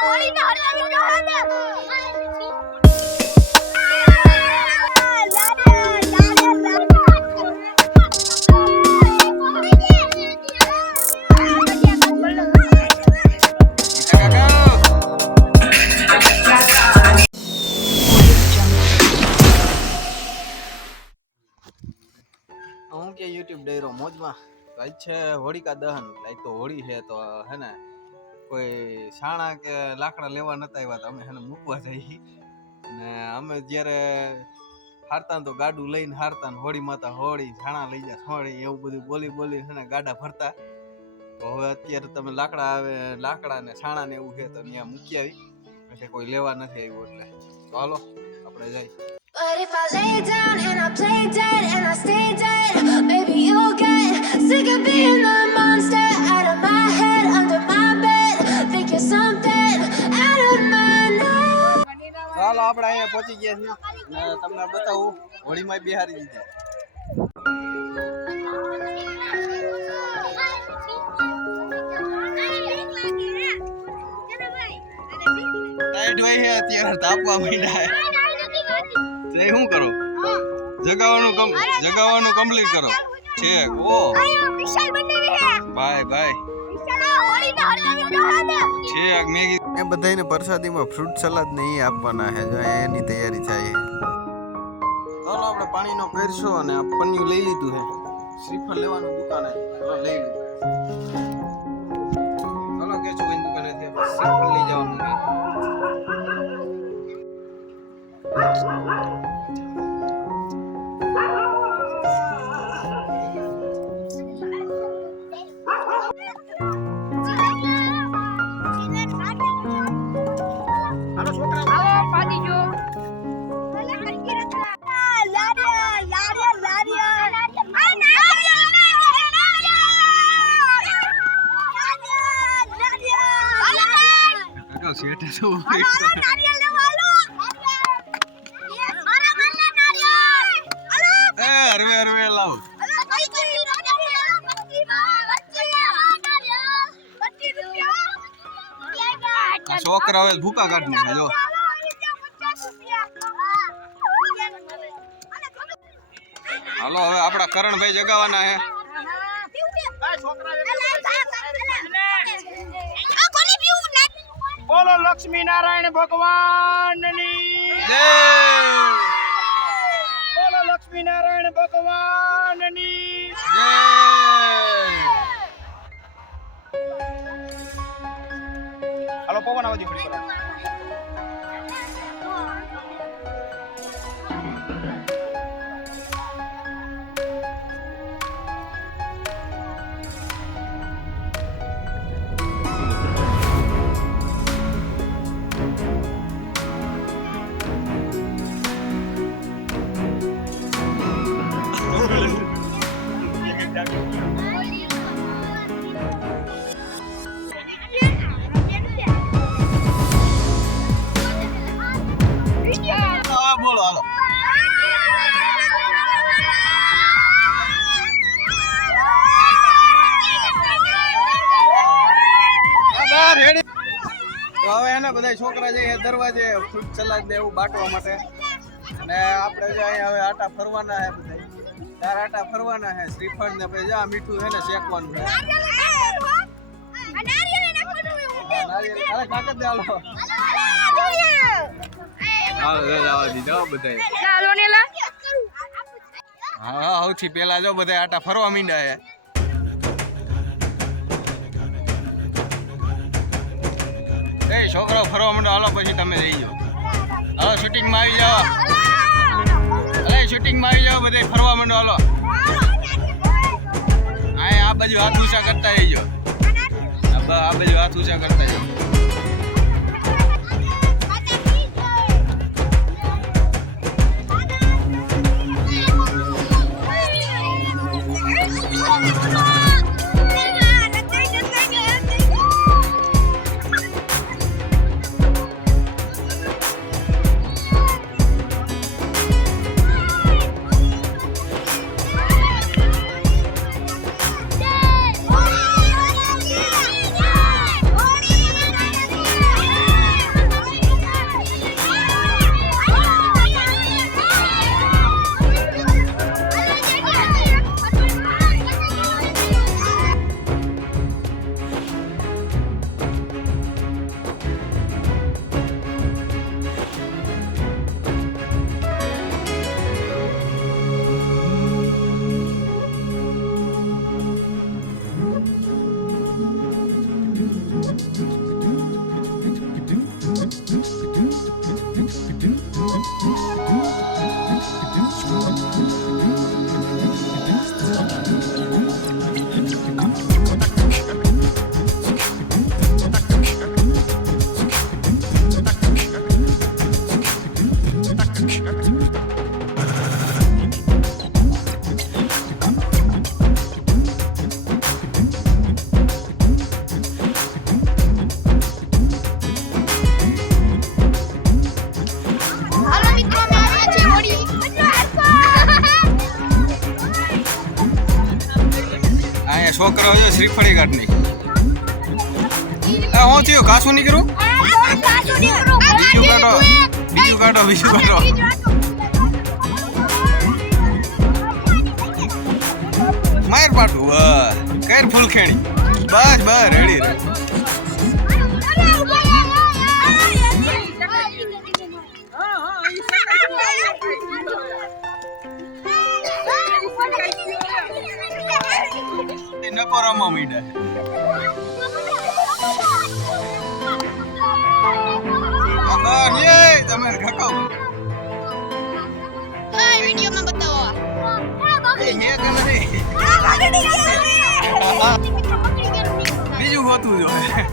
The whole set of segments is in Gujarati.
હું કે YouTube ડેરો મોજમાં આજ છે હોળિકા દહન. લાઈક તો હોળી છે તો હે ને કોઈ છાણા કે લાકડા લેવા નતા આવ્યા, અમે હે ને મૂકવા જઈએ. અને અમે જ્યારે હારતા તો ગાડું લઈને હારતા, હોળી માતા હોળી, છાણા લઈ જા હોળી, એવું બધું બોલી બોલી હે ને ગાડા ફરતા. તો હવે અત્યારે તમે લાકડા ને છાણા ને એવું છે તો ત્યાં મૂકી આવી, પછી કોઈ લેવા નથી આવ્યું. એટલે તો હાલો આપણે જઈએ. But if I lay down and I play dead and I stay dead, maybe you'll get sick of being the monster out of my head, under my bed. Think you're something out of my night. ચાલો આપણે અહીંયા પહોંચી ગયા છીએ અને તમને બતાવું હોળીમાં બિહારી દીધી. ટાઈટ હોય છે અત્યારે, તાપવા માંડ્યા. શું કરો? જગાવવાનું કમ્પ્લીટ કરો છે. ઓ બાય બાય છે. મેગી એ બધાને પ્રસાદીમાં ફ્રૂટ સલાડ ને એ આપવાના છે, જો એની તૈયારી થાય. ચાલો આપણે પાણીનો કરશો અને આ પન્યું લઈ લીધું છે. શ્રીફળ લેવાનું દુકાને લઈ લીધું. ચાલો કે છો દુકાનેથી શ્રીફળ લઈ જવાનું છે. છોકરા હવે ભૂકા કાઢી જો. હાલો હવે આપડા કરણભાઈ જગાવાના હે. બોલો લક્ષ્મી નારાયણ ભગવાનની જય. બોલો લક્ષ્મી નારાયણ ભગવાનની જય. હાલો પવન આવજો ફરી કરો. બોલો હાલો. હવે એને બધા છોકરા જઈએ દરવાજે ફ્રૂટ સલાડ ને એવું બાટવા માટે. અને આપણે જો અહીંયા હવે આટા ફરવાના છે, બધા 4 આટા ફરવાના છે. શ્રીફળ ને પછી જા મીઠું છે ને શેકવાનું છે. હા સૌથી પેલા જો બધા આટા ફરવા માંડ્યા છે. છોકરાઓ ફરવા માંડો, હાલો પછી તમે જઈ જાઓ. હાલો શૂટિંગમાં આવી જાઓ. શૂટિંગમાં આવી જાઓ, બધા ફરવા માંડો. હાલો આ બાજુ હાથ ઊંચા કરતા રહીજો. આ બાજુ હાથ ઊંચા કરતા રહીજો. છોકરાઓ જો શ્રીફળી કાઢની હું થયું કાસું નીકળું બીજું કાઢો માર પાટું કર ફૂલખેણી બસ રેડી નકો રમવા માંડ્યા તમે ઘકાવ વિડીયોમાં બતાવો બીજું હોતું જોઈએ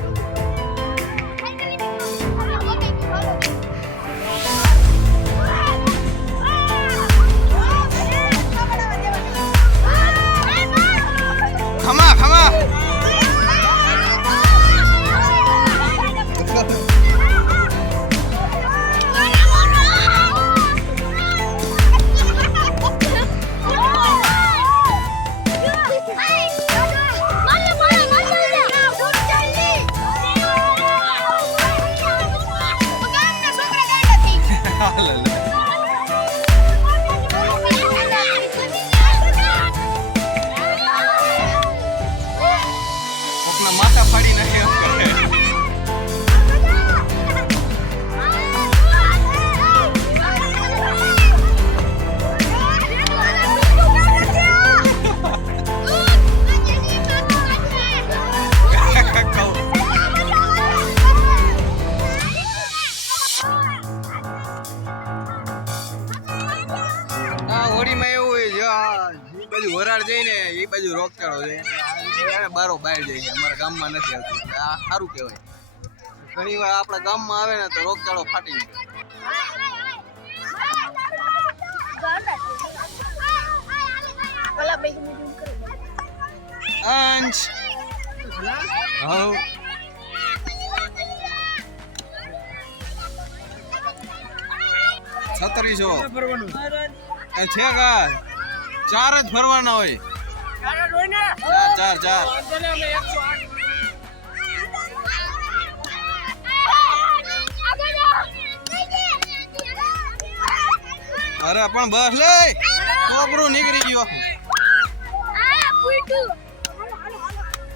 ખમા માથા ફાડી નાખે હોળીમાં એવું હોય જો એ બાજુ વરાળ જઈને એ બાજુ રોગચાળો જાય બારો બહાર જાય અમારા ગામમાં નથી આવતું આ સારું કહેવાય ઘણી વાર આપણા ગામમાં આવે ને તો રોગચાળો ફાટી જાય અંશ હવ 3600 છે કા 4 જ ફરવાના હોય ચાર અરે પણ બસ લે કોબરું નીકળી ગયો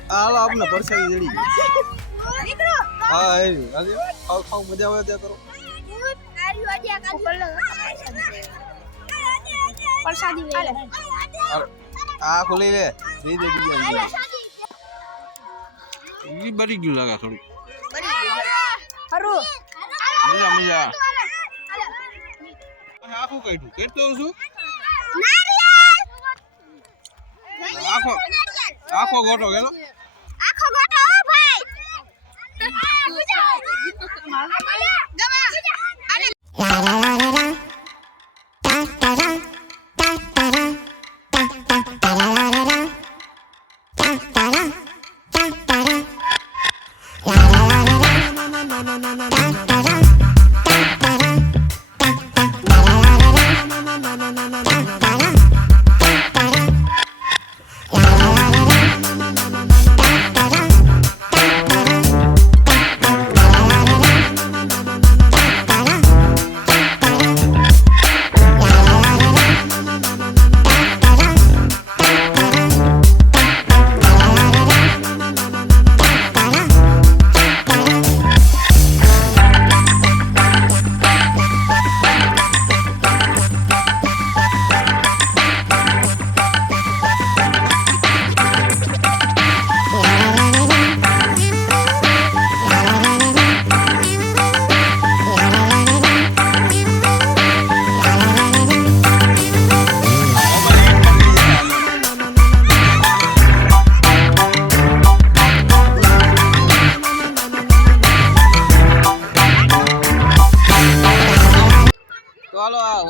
હાલો આપને પરસાદી જડી હા આજે ખાવ મજા આવે ત્યાં કરો આ ખોલી લે દે બીજા ઈ બરી ગયું લાગે થોડું મજા આખું કાઢ્યું કેટલો છું આખો ગોટો ગેલો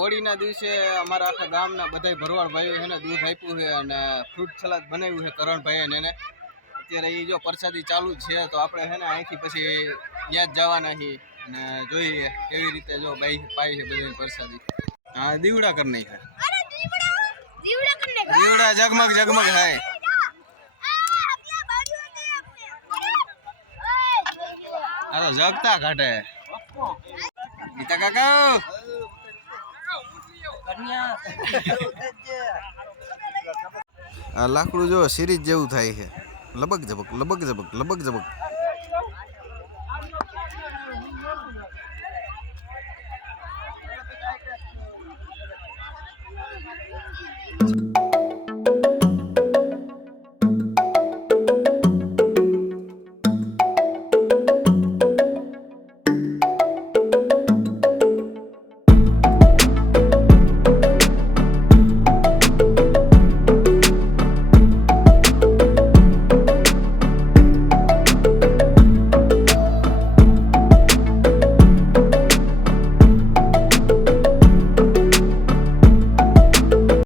હોળીના દિવસે અમારા આખા ગામના બધા ભરવાડ ભાઈઓ છે ને દૂધ આપ્યું છે અને ફ્રૂટ સલાડ બનાવ્યું છે કરણભાઈ અને એને અત્યારે એ જો પ્રસાદી ચાલુ છે તો આપણે છે ને અહીંથી પછી ત્યાં જ જવાના છીએ અને જોઈએ કેવી રીતે જો ભાઈ પાઈ છે બધી પ્રસાદી હા દીવડા કરી નાખ્યા દીવડા જગમગ થાય આ તો જગતા કાઢે ગીતા કાકા આ લાકડું જો સિરીઝ જેવું થાય છે લબક ઝબક લબક ઝબક લબક ઝબક